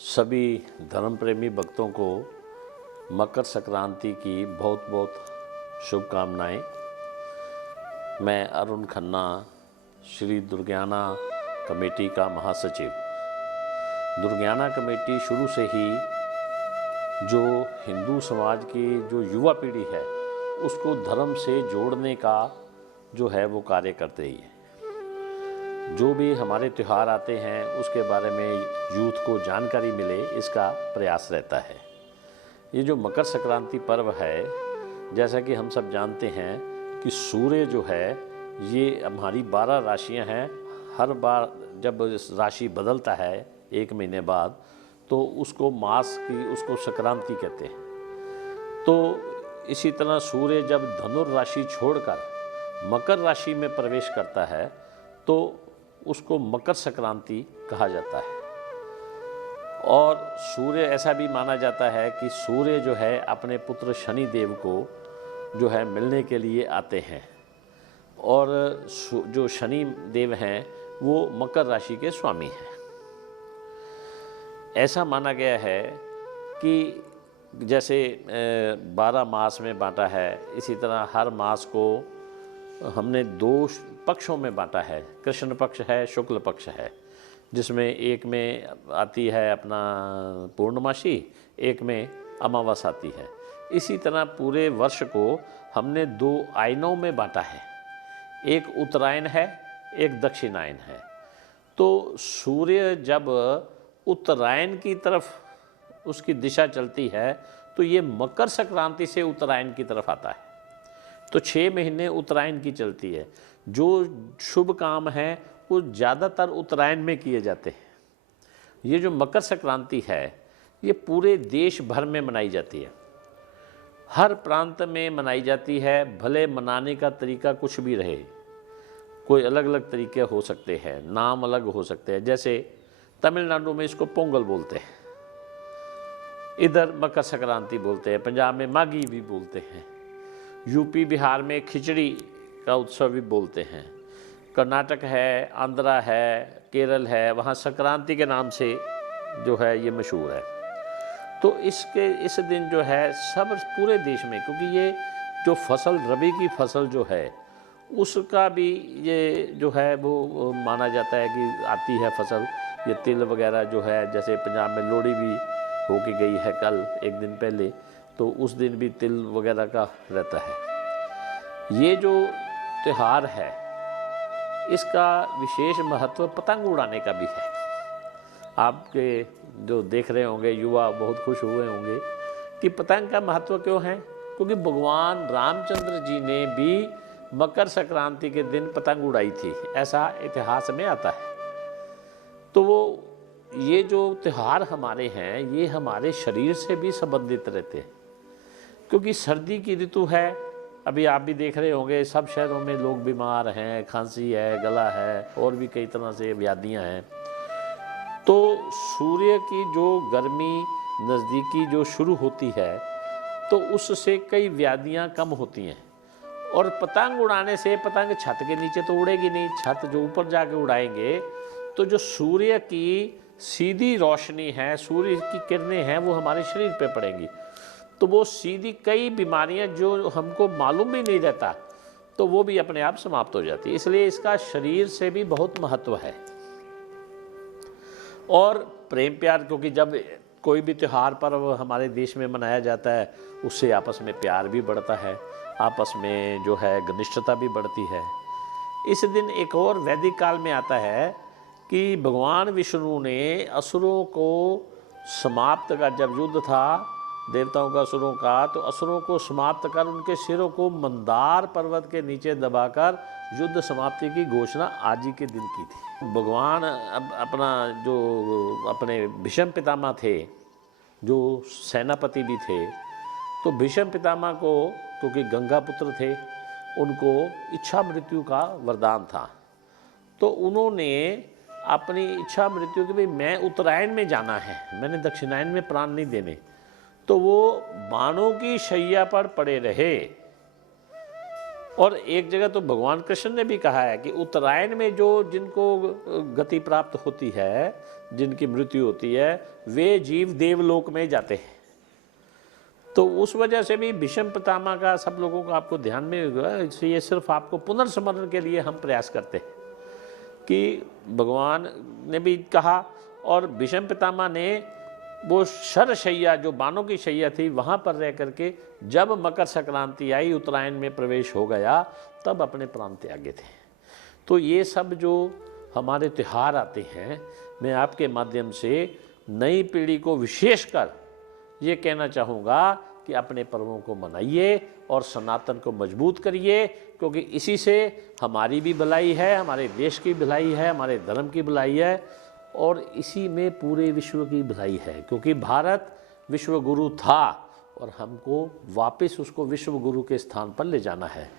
सभी धर्म प्रेमी भक्तों को मकर संक्रांति की बहुत बहुत शुभकामनाएं। मैं अरुण खन्ना, श्री दुर्ज्ञाना कमेटी का महासचिव। दुर्ज्ञाना कमेटी शुरू से ही जो हिंदू समाज की जो युवा पीढ़ी है उसको धर्म से जोड़ने का जो है वो कार्य करते ही है। जो भी हमारे त्यौहार आते हैं उसके बारे में यूथ को जानकारी मिले, इसका प्रयास रहता है। ये जो मकर संक्रांति पर्व है, जैसा कि हम सब जानते हैं कि सूर्य जो है ये हमारी 12 राशियां हैं। हर बार जब राशि बदलता है 1 महीने बाद, तो उसको मास की उसको संक्रांति कहते हैं। तो इसी तरह सूर्य जब धनुर राशि छोड़कर मकर राशि में प्रवेश करता है तो उसको मकर संक्रांति कहा जाता है। और सूर्य ऐसा भी माना जाता है कि सूर्य जो है अपने पुत्र शनि देव को जो है मिलने के लिए आते हैं, और जो शनि देव हैं वो मकर राशि के स्वामी हैं। ऐसा माना गया है कि जैसे 12 मास में बांटा है, इसी तरह हर मास को हमने 2 पक्षों में बांटा है। कृष्ण पक्ष है, शुक्ल पक्ष है, जिसमें एक में आती है अपना पूर्णमासी, एक में अमावस आती है। इसी तरह पूरे वर्ष को हमने 2 आयनों में बांटा है। एक उत्तरायण है, एक दक्षिणायन है। तो सूर्य जब उत्तरायण की तरफ उसकी दिशा चलती है तो ये मकर संक्रांति से उत्तरायण की तरफ आता है। तो 6 महीने उत्तरायण की चलती है। जो शुभ काम है वो ज़्यादातर उत्तरायण में किए जाते हैं। ये जो मकर संक्रांति है ये पूरे देश भर में मनाई जाती है, हर प्रांत में मनाई जाती है। भले मनाने का तरीका कुछ भी रहे, कोई अलग अलग तरीके हो सकते हैं, नाम अलग हो सकते हैं। जैसे तमिलनाडु में इसको पोंगल बोलते हैं, इधर मकर संक्रांति बोलते हैं, पंजाब में माघी भी बोलते हैं, यूपी बिहार में खिचड़ी का उत्सव भी बोलते हैं, कर्नाटक है, आंध्रा है, केरल है, वहाँ संक्रांति के नाम से जो है ये मशहूर है। तो इस दिन जो है सब पूरे देश में, क्योंकि ये जो फसल रबी की फसल जो है उसका भी ये जो है वो माना जाता है कि आती है फसल। ये तिल वगैरह जो है, जैसे पंजाब में लोहड़ी भी होके गई है कल 1 दिन पहले, तो उस दिन भी तिल वगैरह का रहता है। ये जो त्यौहार है इसका विशेष महत्व पतंग उड़ाने का भी है। आपके जो देख रहे होंगे युवा बहुत खुश हुए होंगे कि पतंग का महत्व क्यों है, क्योंकि भगवान रामचंद्र जी ने भी मकर संक्रांति के दिन पतंग उड़ाई थी, ऐसा इतिहास में आता है। तो ये जो त्यौहार हमारे हैं ये हमारे शरीर से भी संबंधित रहते हैं, क्योंकि सर्दी की ऋतु है। अभी आप भी देख रहे होंगे सब शहरों में लोग बीमार हैं, खांसी है, गला है, और भी कई तरह से व्याधियां हैं। तो सूर्य की जो गर्मी नज़दीकी जो शुरू होती है तो उससे कई व्याधियां कम होती हैं। और पतंग उड़ाने से, पतंग छत के नीचे तो उड़ेगी नहीं, छत जो ऊपर जाके उड़ाएंगे तो जो सूर्य की सीधी रोशनी है, सूर्य की किरणें हैं, वो हमारे शरीर पे पड़ेंगी। तो वो सीधी कई बीमारियां जो हमको मालूम भी नहीं रहता तो वो भी अपने आप समाप्त हो जाती है। इसलिए इसका शरीर से भी बहुत महत्व है। और प्रेम प्यार, क्योंकि जब कोई भी त्यौहार पर्व हमारे देश में मनाया जाता है उससे आपस में प्यार भी बढ़ता है, आपस में जो है घनिष्ठता भी बढ़ती है। इस दिन एक और वैदिक काल में आता है कि भगवान विष्णु ने असुरों को समाप्त का, जब युद्ध था देवताओं का असुरों का, तो असुरों को समाप्त कर उनके सिरों को मंदार पर्वत के नीचे दबाकर युद्ध समाप्ति की घोषणा आज ही के दिन की थी। भगवान अपना जो अपने भीष्म पितामह थे, जो सेनापति भी थे, तो भीष्म पितामह को, क्योंकि गंगा पुत्र थे, उनको इच्छा मृत्यु का वरदान था। तो उन्होंने अपनी इच्छा मृत्यु की, भाई मैं उत्तरायण में जाना है, मैंने दक्षिणायन में प्राण नहीं देने, तो वो बाणों की शैया पर पड़े रहे और एक जगह तो भगवान कृष्ण ने भी कहा है कि उत्तरायण में जो जिनको गति प्राप्त होती है, जिनकी मृत्यु होती है, वे जीव देवलोक में जाते हैं। तो उस वजह से भी भीष्म पितामह का सब लोगों को आपको ध्यान में होगा, इसलिए ये सिर्फ आपको पुनर्स्मरण के लिए हम प्रयास करते हैं कि भगवान ने भी कहा, और भीष्म पितामह ने वो शरशैया जो बाणों की शैया थी वहाँ पर रह करके जब मकर संक्रांति आई, उत्तरायण में प्रवेश हो गया, तब अपने प्राण त्यागे थे। तो ये सब जो हमारे त्यौहार आते हैं, मैं आपके माध्यम से नई पीढ़ी को विशेषकर ये कहना चाहूँगा कि अपने पर्वों को मनाइए और सनातन को मजबूत करिए, क्योंकि इसी से हमारी भी भलाई है, हमारे देश की भलाई है, हमारे धर्म की भलाई है, और इसी में पूरे विश्व की भलाई है। क्योंकि भारत विश्व गुरु था और हमको वापस उसको विश्व गुरु के स्थान पर ले जाना है।